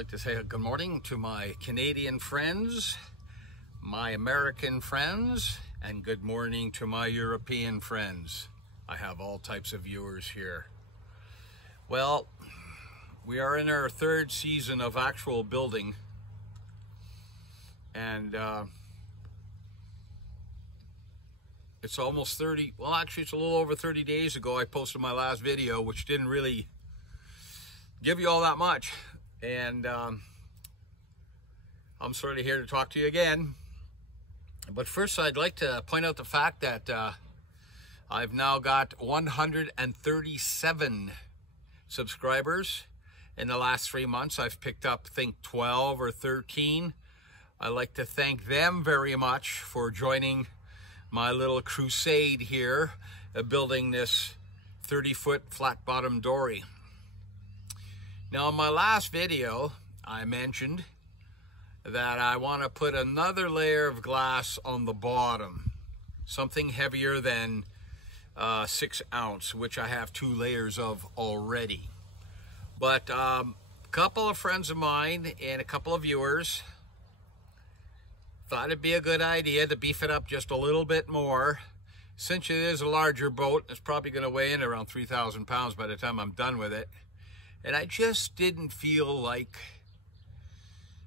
like to say good morning to my Canadian friends, my American friends, and good morning to my European friends. I have all types of viewers here. Well, we are in our third season of actual building, and it's almost 30, well actually it's a little over 30 days ago I posted my last video, which didn't really give you all that much, and I'm sort of here to talk to you again. But first I'd like to point out the fact that I've now got 137 subscribers. In the last 3 months I've picked up, I think, 12 or 13. I'd like to thank them very much for joining my little crusade here of building this 30-foot flat-bottom dory. Now, in my last video, I mentioned that I want to put another layer of glass on the bottom, something heavier than 6 ounce, which I have 2 layers of already. But a couple of friends of mine and a couple of viewers thought it'd be a good idea to beef it up just a little bit more. Since it is a larger boat, it's probably going to weigh in around 3,000 pounds by the time I'm done with it. And I just didn't feel like,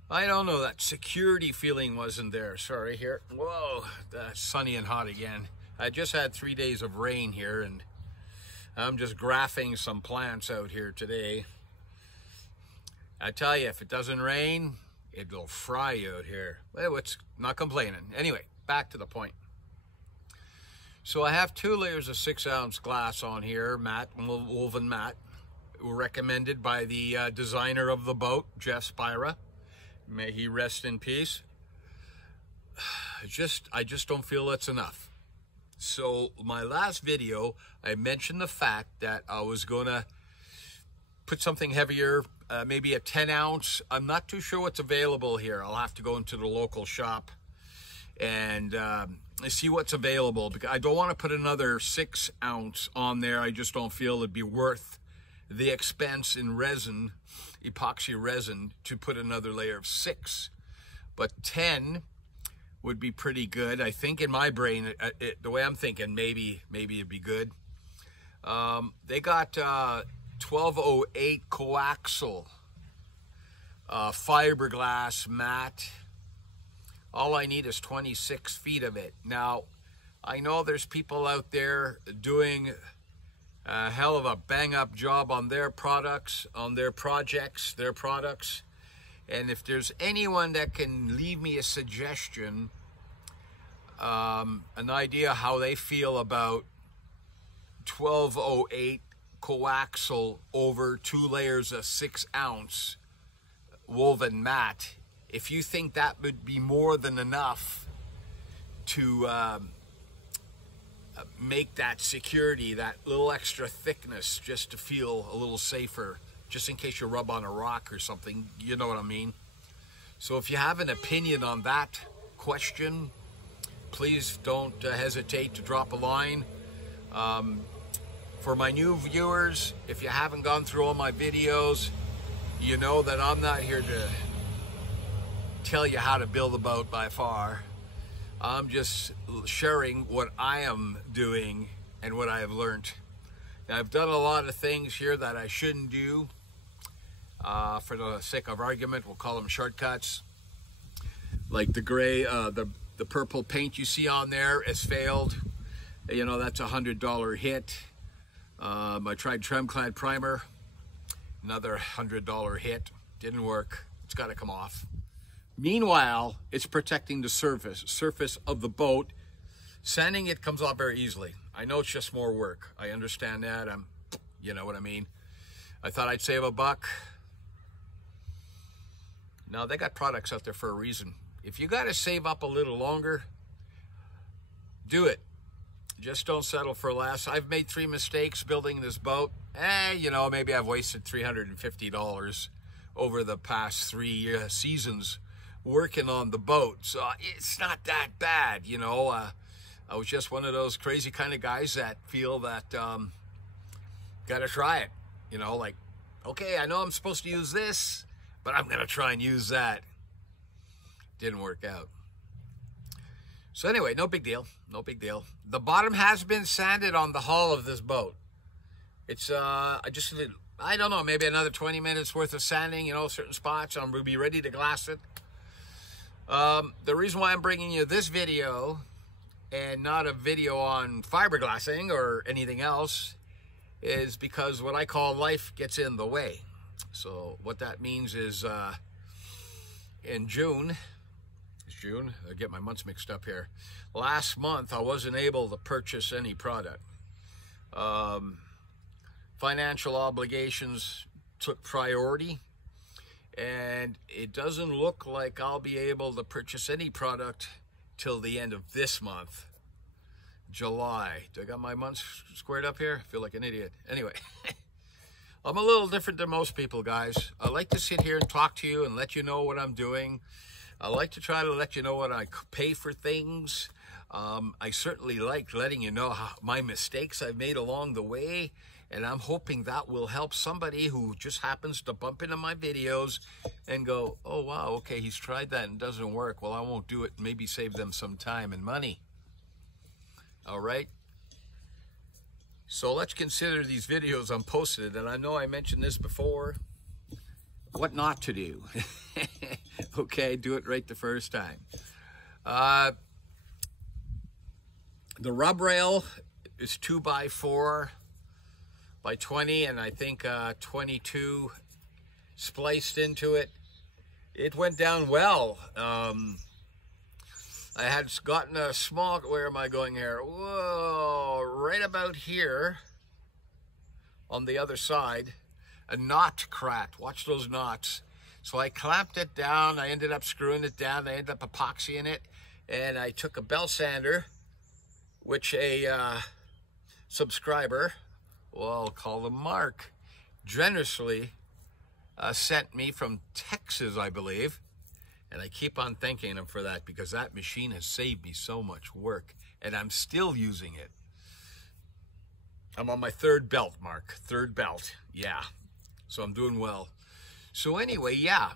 I don't know, that security feeling wasn't there. Sorry, here. Whoa, that's sunny and hot again. I just had 3 days of rain here, and I'm just graphing some plants out here today. I tell you, if it doesn't rain, it'll fry you out here. Well, it's not complaining. Anyway, back to the point. So I have 2 layers of 6 ounce glass on here, matte, woven matte, recommended by the designer of the boat, Jeff Spira. May he rest in peace. I just don't feel it's enough. So my last video, I mentioned the fact that I was gonna put something heavier, maybe a 10 ounce. I'm not too sure what's available here. I'll have to go into the local shop and see what's available, because I don't want to put another 6 ounce on there. I just don't feel it'd be worth the expense in resin, epoxy resin, to put another layer of 6. But 10 would be pretty good. I think in my brain, the way I'm thinking, maybe it'd be good. They got 1208 coaxial fiberglass matte. All I need is 26 feet of it. Now, I know there's people out there doing a hell of a bang-up job on their products, on their projects, their products. And if there's anyone that can leave me a suggestion, an idea how they feel about 1208 coaxial over 2 layers of 6 ounce woven matte, if you think that would be more than enough to make that security, that little extra thickness, just to feel a little safer, just in case you rub on a rock or something, you know what I mean? So if you have an opinion on that question, please don't hesitate to drop a line. For my new viewers, if you haven't gone through all my videos, you know that I'm not here to tell you how to build a boat by far. I'm just sharing what I am doing and what I have learned. Now, I've done a lot of things here that I shouldn't do. For the sake of argument, we'll call them shortcuts. Like the gray, the purple paint you see on there has failed. You know, that's a $100 hit. I tried Tremclad primer, another $100 hit. Didn't work. It's got to come off. Meanwhile, it's protecting the surface of the boat. Sanding it comes off very easily. I know it's just more work. I understand that. You know what I mean. I thought I'd save a buck. Now, they got products out there for a reason. If you got to save up a little longer, do it. Just don't settle for less. I've made 3 mistakes building this boat. You know, maybe I've wasted $350 over the past 3 seasons working on the boat. So it's not that bad, you know. I was just one of those crazy kind of guys that feel that got to try it. You know, like, okay, I know I'm supposed to use this, but I'm going to try and use that. Didn't work out. So anyway, no big deal. No big deal. The bottom has been sanded on the hull of this boat. It's, I don't know, maybe another 20 minutes worth of sanding, you know, certain spots. I'm going to be ready to glass it. The reason why I'm bringing you this video and not a video on fiberglassing or anything else is because what I call life gets in the way. So what that means is in June, I get my months mixed up here. Last month, I wasn't able to purchase any product. Financial obligations took priority, and it doesn't look like I'll be able to purchase any product till the end of this month, July. Do I got my months squared up here? I feel like an idiot. Anyway, I'm a little different than most people, guys. I like to sit here and talk to you and let you know what I'm doing. I like to try to let you know what I pay for things. I certainly like letting you know my mistakes I've made along the way, and I'm hoping that will help somebody who just happens to bump into my videos and go, oh, wow, okay, he's tried that and it doesn't work. Well, I won't do it. Maybe save them some time and money. All right? So let's consider these videos I'm posted, and I know I mentioned this before. What not to do. Okay, do it right the first time. The rub rail is 2x4 by 20, and I think 22 spliced into it. It went down well. I had gotten a small, where am I going here? Whoa, right about here on the other side, a knot cracked. Watch those knots. So I clamped it down. I ended up screwing it down. I ended up epoxying it. And I took a bell sander, which a subscriber, well, I'll call him Mark, generously sent me from Texas, I believe. And I keep on thanking him for that because that machine has saved me so much work. And I'm still using it. I'm on my third belt, Mark. Third belt. Yeah. So I'm doing well. So anyway, yeah.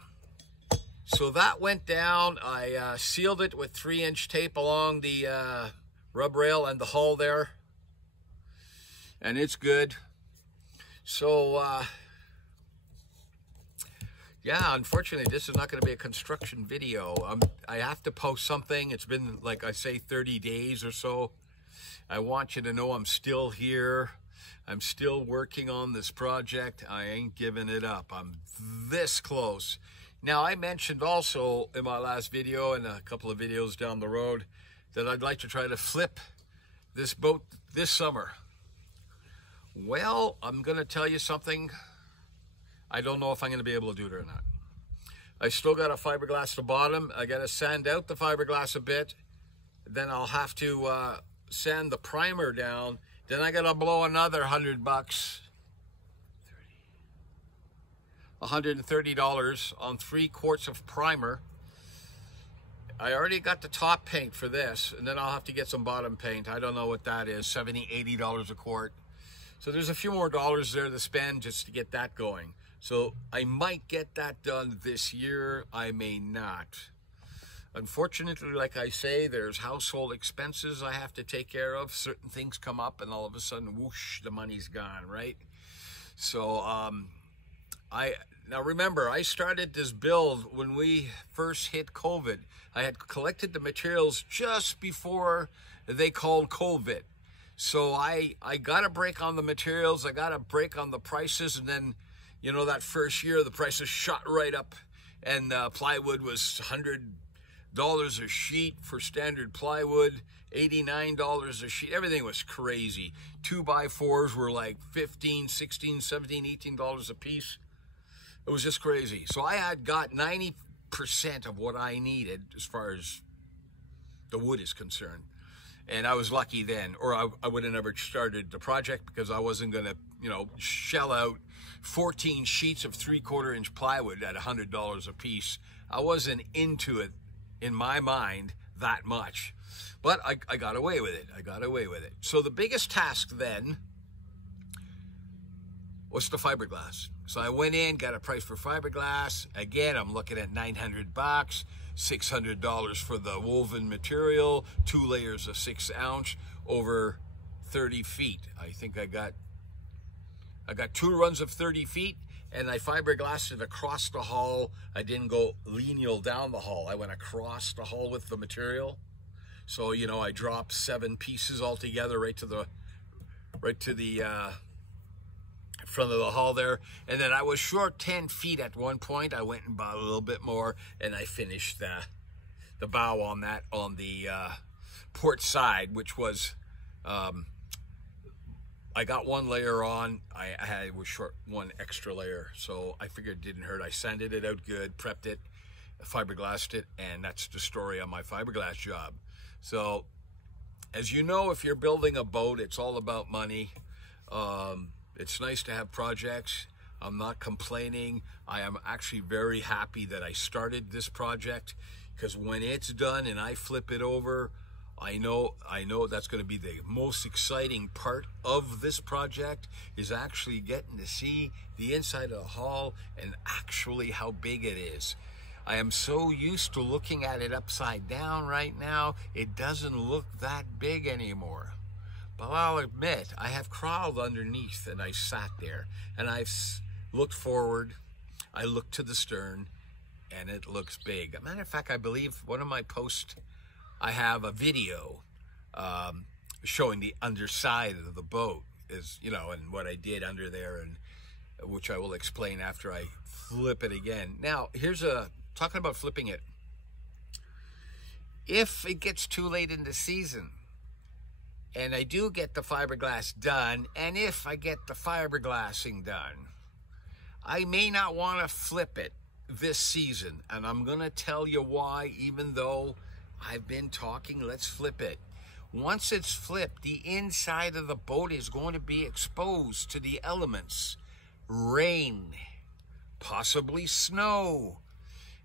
So that went down. I sealed it with 3-inch tape along the rub rail and the hull there. And it's good. So, yeah, unfortunately, this is not going to be a construction video. I have to post something. It's been, like I say, 30 days or so. I want you to know I'm still here. I'm still working on this project. I ain't giving it up. I'm this close. Now, I mentioned also in my last video and a couple of videos down the road that I'd like to try to flip this boat this summer. Well, I'm going to tell you something. I don't know if I'm going to be able to do it or not. I still got to fiberglass the bottom. I got to sand out the fiberglass a bit. Then I'll have to sand the primer down. Then I got to blow another $100, $130 on 3 quarts of primer. I already got the top paint for this, and then I'll have to get some bottom paint. I don't know what that is, $70, $80 a quart. So there's a few more dollars there to spend just to get that going. So I might get that done this year. I may not. Unfortunately, like I say, there's household expenses I have to take care of. Certain things come up and all of a sudden, whoosh, the money's gone, right? So now remember, I started this build when we first hit COVID. I had collected the materials just before they called COVID. So I got a break on the materials, I got a break on the prices, and then, you know, that first year the prices shot right up, and plywood was $100 a sheet for standard plywood, $89 a sheet. Everything was crazy. 2x4s were like $15, $16, $17, $18 a piece. It was just crazy. So I had got 90% of what I needed as far as the wood is concerned. And I was lucky then, or I would have never started the project because I wasn't going to, you know, shell out 14 sheets of 3/4 inch plywood at $100 a piece. I wasn't into it in my mind that much, but I got away with it. I got away with it. So the biggest task then was the fiberglass. So I went in, got a price for fiberglass. Again, I'm looking at $900, $600 for the woven material, 2 layers of 6 ounce over 30 feet. I think I got 2 runs of 30 feet, and I fiberglassed it across the hull. I didn't go lineal down the hull. I went across the hull with the material. So, you know, I dropped 7 pieces altogether right to the front of the hull there. And then I was short 10 feet at one point. I went and bought a little bit more, and I finished the bow on that on the port side, which was, I got 1 layer on. I was short 1 extra layer, so I figured it didn't hurt. I sanded it out good, prepped it, fiberglassed it, and that's the story on my fiberglass job. So, as you know, if you're building a boat, it's all about money. It's nice to have projects. I'm not complaining. I am actually very happy that I started this project, because when it's done and I flip it over, I know that's going to be the most exciting part of this project, is actually getting to see the inside of the hull and actually how big it is. I am so used to looking at it upside down right now, it doesn't look that big anymore. But I'll admit, I have crawled underneath and I sat there and I've looked forward, I looked to the stern, and it looks big. As a matter of fact, I believe one of my posts, I have a video showing the underside of the boat, is, you know, and what I did under there, and which I will explain after I flip it again. Now, talking about flipping it. If it gets too late in the season, and I do get the fiberglass done, and if I get the fiberglassing done, I may not want to flip it this season. And I'm going to tell you why, even though I've been talking, let's flip it. Once it's flipped, the inside of the boat is going to be exposed to the elements. Rain, possibly snow.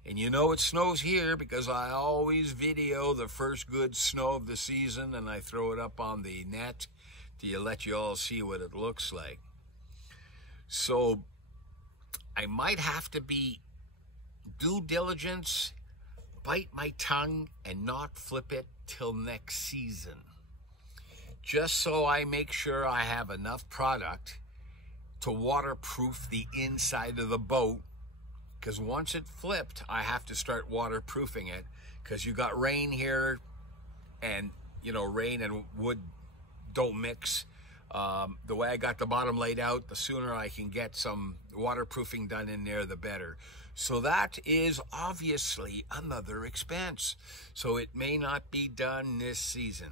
And you know it snows here because I always video the first good snow of the season, and I throw it up on the net to let you all see what it looks like. So I might have to be due diligence, bite my tongue, and not flip it till next season, just so I make sure I have enough product to waterproof the inside of the boat. Because once it flipped, I have to start waterproofing it, because you got rain here, and you know, rain and wood don't mix. The way I got the bottom laid out, the sooner I can get some waterproofing done in there, the better. So that is obviously another expense. So it may not be done this season.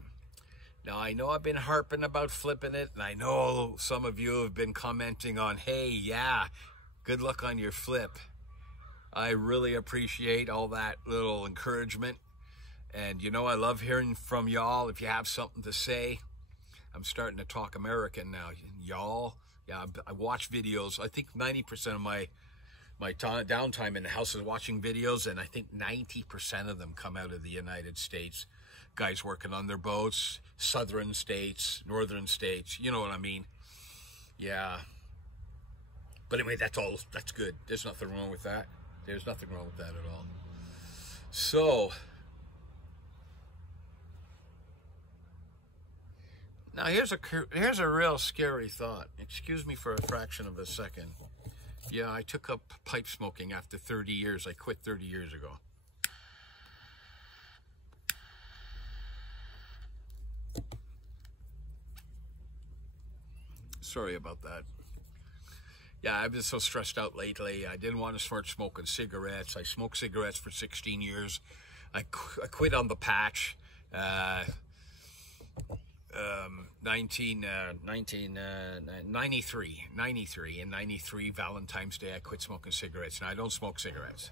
Now, I know I've been harping about flipping it, and I know some of you have been commenting on, hey, yeah, good luck on your flip. I really appreciate all that little encouragement. And, you know, I love hearing from y'all. If you have something to say, I'm starting to talk American now. Y'all, yeah, I watch videos. I think 90% of my downtime in the house is watching videos, and I think 90% of them come out of the United States. Guys working on their boats, southern states, northern states, you know what I mean? Yeah. But anyway, that's good. There's nothing wrong with that. There's nothing wrong with that at all. So, now here's a real scary thought. Excuse me for a fraction of a second. Yeah, I took up pipe smoking after 30 years. I quit 30 years ago. Sorry about that. Yeah, I've been so stressed out lately. I didn't want to start smoking cigarettes. I smoked cigarettes for 16 years. I quit on the patch. 93. In 93, Valentine's Day, I quit smoking cigarettes. Now, I don't smoke cigarettes.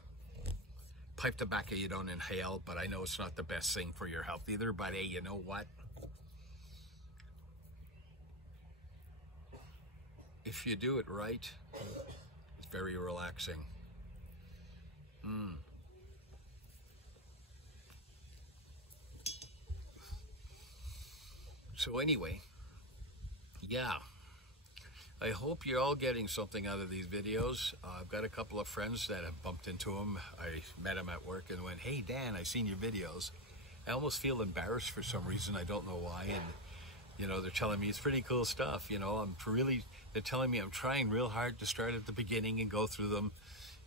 Pipe tobacco you don't inhale, but I know it's not the best thing for your health either. But hey, you know what? If you do it right, it's very relaxing. So anyway, yeah, I hope you're all getting something out of these videos. I've got a couple of friends that have bumped into them. I met them at work and went, "Hey Dan, I seen your videos." I almost feel embarrassed for some reason. I don't know why. And you know, they're telling me it's pretty cool stuff. You know, they're telling me I'm trying real hard to start at the beginning and go through them.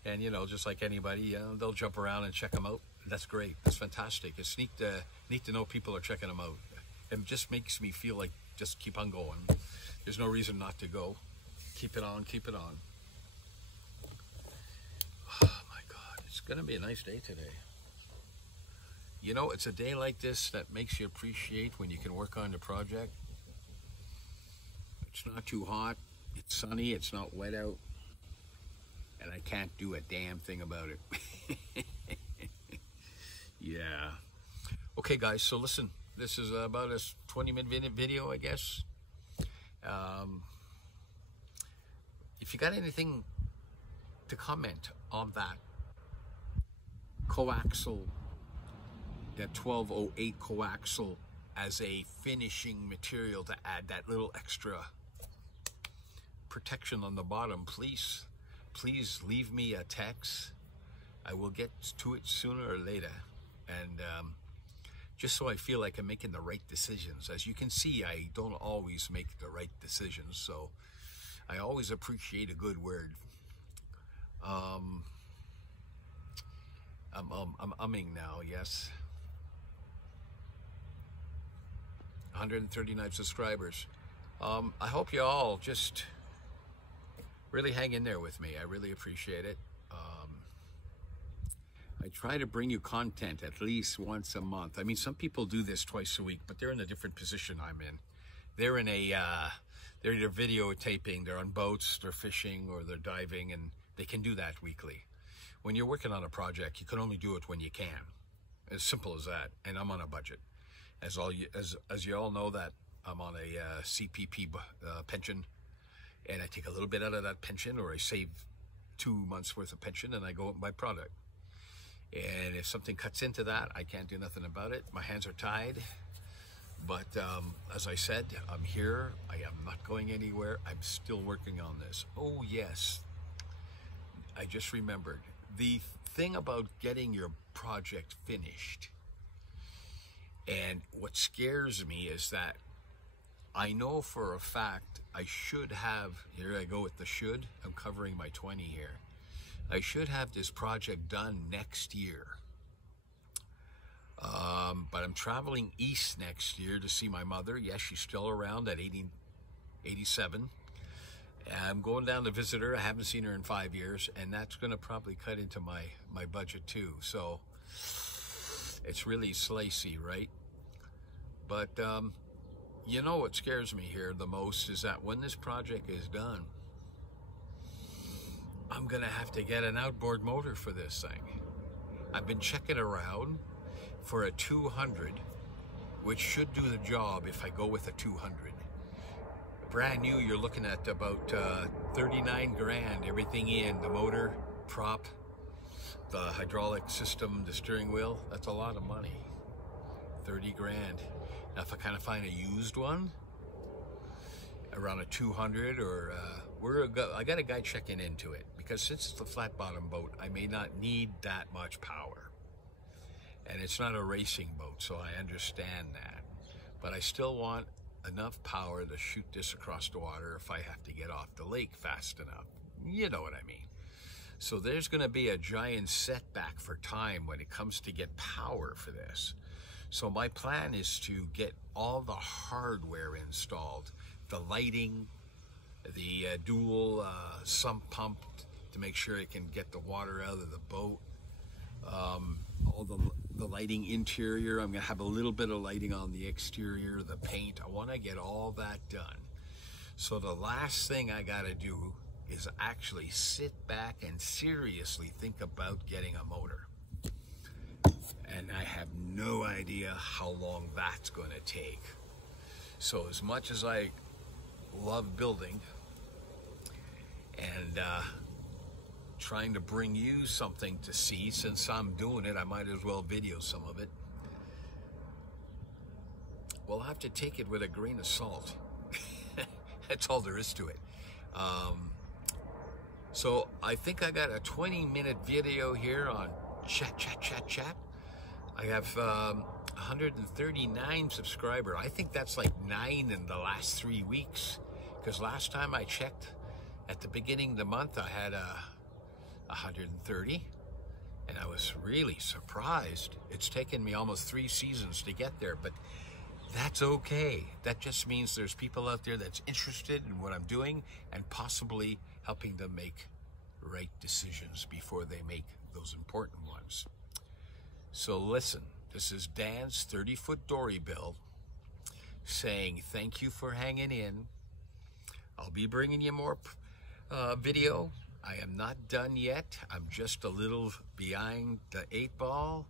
And, you know, just like anybody, you know, they'll jump around and check them out. That's great. That's fantastic. It's neat to know people are checking them out. It just makes me feel like just keep on going. There's no reason not to go. Keep it on, keep it on. Oh my God, it's gonna be a nice day today. You know, it's a day like this that makes you appreciate when you can work on the project. It's not too hot, it's sunny, it's not wet out, and I can't do a damn thing about it. Yeah. Okay guys, so listen, this is about a 20-minute video, I guess. If you got anything to comment on that coaxial, that 1208 coaxial as a finishing material to add that little extra protection on the bottom, please leave me a text. I will get to it sooner or later. And just so I feel like I'm making the right decisions. As you can see, I don't always make the right decisions, so I always appreciate a good word. I'm umming now, yes. 139 subscribers. I hope you all just really hang in there with me. I really appreciate it. I try to bring you content at least once a month. I mean, some people do this twice a week, but they're in a different position I'm in. They're in a, they're either videotaping, they're on boats, they're fishing, or they're diving, and they can do that weekly. When you're working on a project, you can only do it when you can. As simple as that. And I'm on a budget. As you all know, that I'm on a CPP pension, and I take a little bit out of that pension, or I save 2 months worth of pension, and I go and buy product. And if something cuts into that, I can't do nothing about it. My hands are tied. But as I said, I'm here. I am not going anywhere. I'm still working on this. Oh yes, I just remembered. The thing about getting your project finished, and what scares me is that I know for a fact I should have, here I go with the should, I'm covering my 20 here. I should have this project done next year. But I'm traveling east next year to see my mother. Yes, she's still around at 87. I'm going down to visit her. I haven't seen her in 5 years, and that's going to probably cut into my budget too. So it's really slicey, right? But you know what scares me here the most is that when this project is done, I'm gonna have to get an outboard motor for this thing. I've been checking around for a 200, which should do the job if I go with a 200. Brand new, you're looking at about 39 grand, everything in, the motor, prop, the hydraulic system, the steering wheel. That's a lot of money, 30 grand. Now if I kind of find a used one, around a 200 or I got a guy checking into it, because since it's a flat bottom boat, I may not need that much power, and it's not a racing boat, so I understand that, but I still want enough power to shoot this across the water if I have to get off the lake fast enough. You know what I mean. So there's going to be a giant setback for time when it comes to get power for this. So my plan is to get all the hardware installed, the lighting, the dual sump pump to make sure it can get the water out of the boat, all the lighting interior. I'm gonna have a little bit of lighting on the exterior, the paint. I want to get all that done. So the last thing I gotta do is actually sit back and seriously think about getting a motor. And I have no idea how long that's gonna take. So as much as I love building and trying to bring you something to see, since I'm doing it, I might as well video some of it. We'll have to take it with a grain of salt. That's all there is to it. So I think I got a 20-minute video here on chat. I have 139 subscribers. I think that's like 9 in the last 3 weeks, because last time I checked at the beginning of the month I had 130, and I was really surprised. It's taken me almost 3 seasons to get there, but that's okay. That just means there's people out there that's interested in what I'm doing and possibly helping them make right decisions before they make those important ones. So listen, this is Dan's 30-foot dory build saying thank you for hanging in. I'll be bringing you more video. I am not done yet. I'm just a little behind the 8 ball.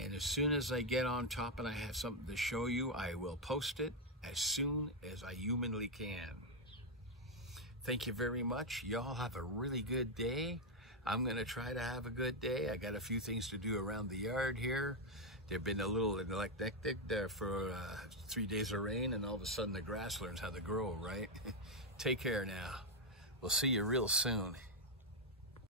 And as soon as I get on top and I have something to show you, I will post it as soon as I humanly can. Thank you very much. Y'all have a really good day. I'm going to try to have a good day. I got a few things to do around the yard here. They've been a little eclectic there for 3 days of rain, and all of a sudden the grass learns how to grow, right? Take care now. We'll see you real soon.